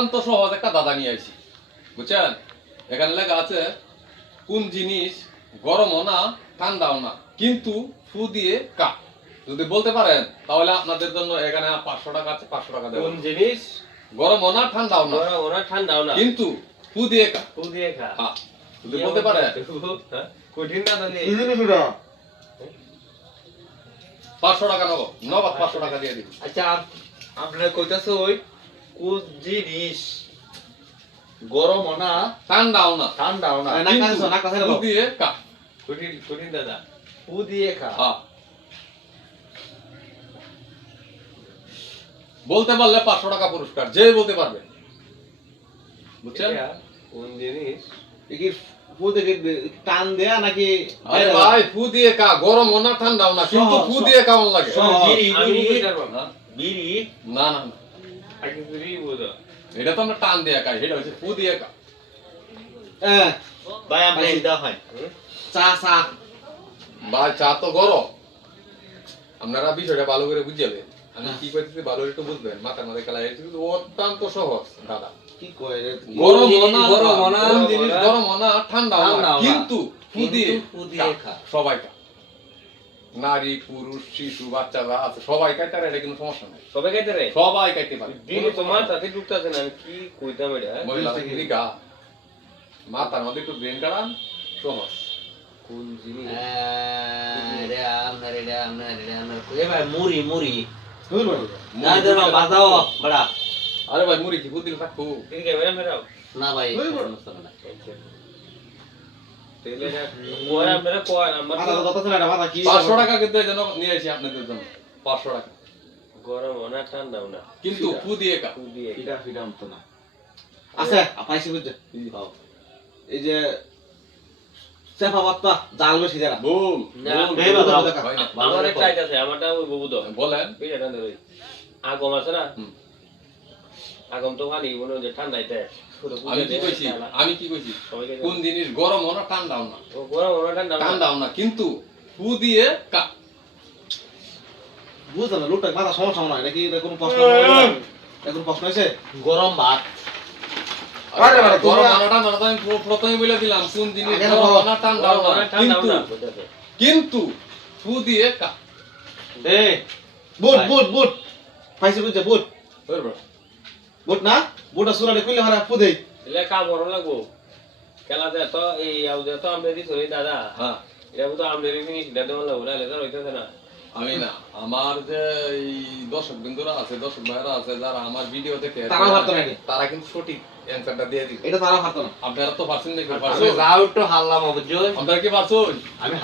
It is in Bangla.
অত্যন্ত সহজ একটা দাদা নিয়ে আইছি। বুঝছেন? এখানে লেখা আছে কোন জিনিস গরমও না ঠান্ডাও না কিন্তু ফু দিয়ে কা। যদি বলতে পারেন তাহলে আপনাদের জন্য এখানে পাঁচশো টাকা আছে পাঁচশো টাকা দেবেন কোন জিনিস গরমও না ঠান্ডাও না। ওরা ওরা ঠান্ডাও না। কিন্তু ফু দিয়ে কা। ফু দিয়ে খা হ্যাঁ যদি বলতে পারেন। হ্যাঁ? কঠিন না তাহলে কি জিনিস ওটা? পাঁচশো টাকা নগদ নগদ পাঁচশো টাকা দিয়ে দিবি। আচ্ছা আপনারা কইতাছে ওই কোন জিনিস গরম না ঠান্ডাও না। ঠান্ডাও না। না, কাছে, না, কাছে দিয়ে কা দাদা। দিয়ে খা। হ্যাঁ বলতে পারলে পাঁচশো টাকা পুরস্কার যে বলতে পারবে। বুঝছেন? কোন জিনিস? কি ফু দেখে টান দেয়া নাকি আরে ভাই ফু দিয়ে কা গরম না ঠান্ডাও না কিন্তু ফু। দিয়ে কেমন লাগে। বিড়ি বিড়ি। না না। এটা তো আমরা টান দিয়ে খাই এটা হচ্ছে ফু দিয়ে কা ভাই আপনি পাইছি। হয়। চা চা। ভাই চা তো গরম। আপনারা বিষয়টা ভালো করে বুঝাবেন আমি কি করতেছি ভালো একটু বুঝবেন। মাথার মধ্যে খেলা কিন্তু অত্যন্ত সহজ দাদা। কি গরম না গরম না। জিনিস গরম না ঠান্ডা। কিন্তু। সবাই খা। নারী পুরুষ শিশু বাচ্চারা আছে সবাই খাইতে পারে এটা কিন্তু সমস্যা নাই। সবাই খাইতে রে সবাই খাইতে পারে। দিন তোমার তাতে ঢুকতেছে না? আমি কি কইতাম এটা? মহিলা গেছি। গা। মাথার মধ্যে একটু ব্রেন কাটান সহজ। কোন জিনিস? রে আপনার রে আপনার রে আপনার এ ভাই মুড়ি মুড়ি। না দেন বাজাও বড়া। আরে ভাই মুড়ি কি বুদ্ধি ফেরাও না ভাই পাঁচশো টাকা কিন্তু এই জন্য নিয়ে আসি আপনাদের জন্য। পাঁচশো টাকা। গরম না ঠান্ডাও না। কিন্তু ফু দিয়ে কা ফু দিয়ে ফিটা ফিটা মতো না। আছে পাইছি বুঝছে। এই যে চেপা পাত্তা জাল বেশি যারা। আমার একটা আইডিয়া আছে আমারটা বলেন। আগম আছে না। আগম তো পানি মনে হয় ঠান্ডাইতে আমি কি কইছি? আমি কি কইছি? কোন জিনিস গরম না ঠান্ডাও না? গরম না ঠান্ডা ঠান্ডাও না। কিন্তু ফু দিয়ে কা বুঝছ না লোকটা মাথা সমস্যা নয় নাকি এটা কোনো প্রশ্ন এটা কোনো প্রশ্ন আছে গরম ভাত। কিন্তু ফু দিয়ে কা এ বুট বুট বুট। পাইছি বুঝছে বুট? বুট না কইলে হারা এলে কাম বড় লাগবো খেলাতে তো এই আউ যে তো আমরা দিছো এই দাদা। হ্যাঁ এটা তো আমরা হইতাছে না আমি না আমার যে এই দর্শক বিন্দুরা আছে দর্শক ভাইরা আছে যারা আমার ভিডিও দেখে তারা পারতো না তারা কিন্তু সঠিক অ্যান্সারটা দিয়ে দিবে এটা তারা পারতো না আপনারা তো পারছেন নাকি পারছেন যাও একটু হারলাম বুঝছ আপনারা কি পারছেন আমি